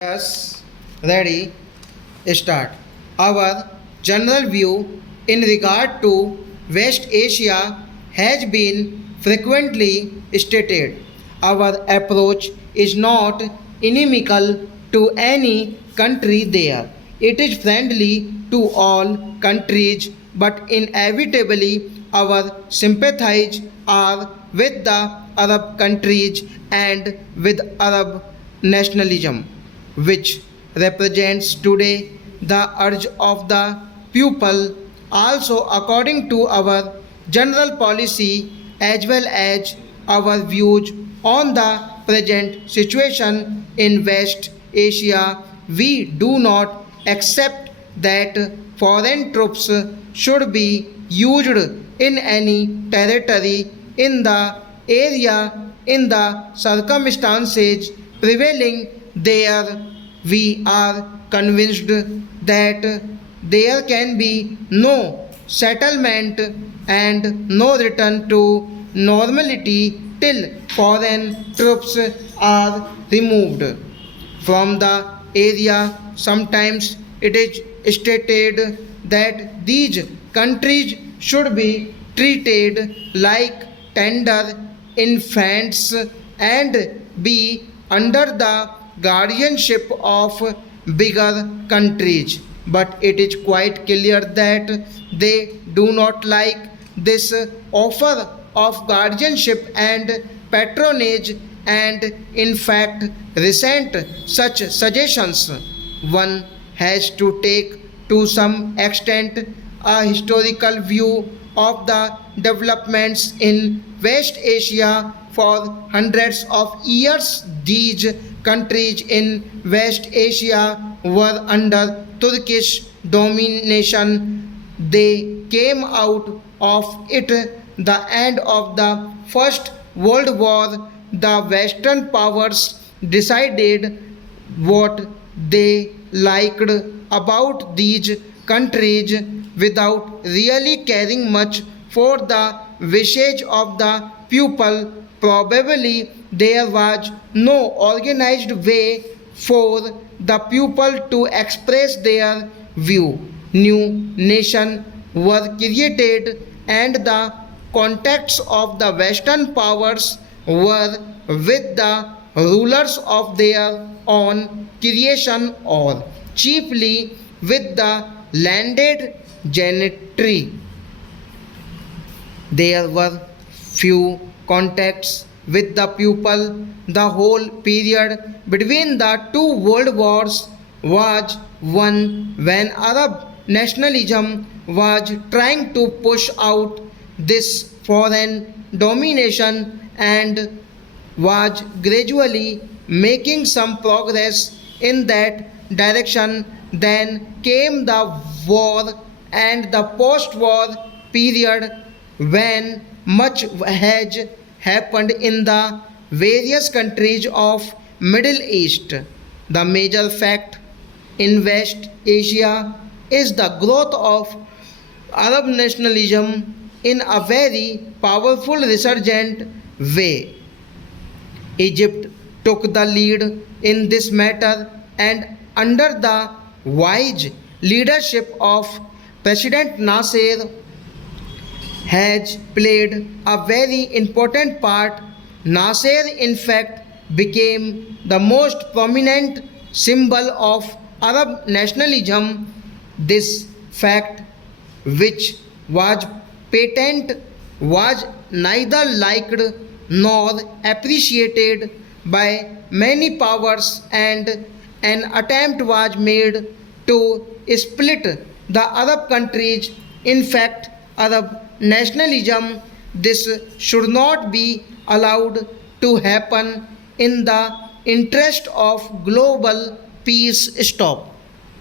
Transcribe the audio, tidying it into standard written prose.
Yes, ready, start. Our general view in regard to West Asia has been frequently stated. Our approach is not inimical to any country there. It is friendly to all countries, but inevitably our sympathies are with the Arab countries and with Arab nationalism, which represents today the urge of the pupil, also according to our general policy as well as our views on the present situation in West Asia. We do not accept that foreign troops should be used in any territory in the area in the circumstances prevailing there. We are convinced that there can be no settlement and no return to normality till foreign troops are removed from the area. Sometimes it is stated that these countries should be treated like tender infants and be under the guardianship of bigger countries. But it is quite clear that they do not like this offer of guardianship and patronage, and in fact resent such suggestions. One has to take to some extent a historical view of the developments in West Asia. For hundreds of years, these countries in West Asia were under Turkish domination. They came out of it the end of the First World War. The Western powers decided what they liked about these countries without really caring much for the wishes of the people. Probably there was no organized way for the people to express their view. New nations were created, and the contacts of the Western powers were with the rulers of their own creation, or chiefly with the landed gentry. There were few contacts with the people. The whole period between the two world wars was one when Arab nationalism was trying to push out this foreign domination and was gradually making some progress in that direction. Then came the war and the post war period, when much has happened in the various countries of Middle East. The major fact in West Asia is the growth of Arab nationalism in a very powerful resurgent way. Egypt took the lead in this matter, and under the wise leadership of President Nasser has played a very important part. Nasser, in fact, became the most prominent symbol of Arab nationalism. This fact, which was patent, was neither liked nor appreciated by many powers, and an attempt was made to split the Arab countries. In fact, Arab nationalism, this should not be allowed to happen in the interest of global peace. Stop.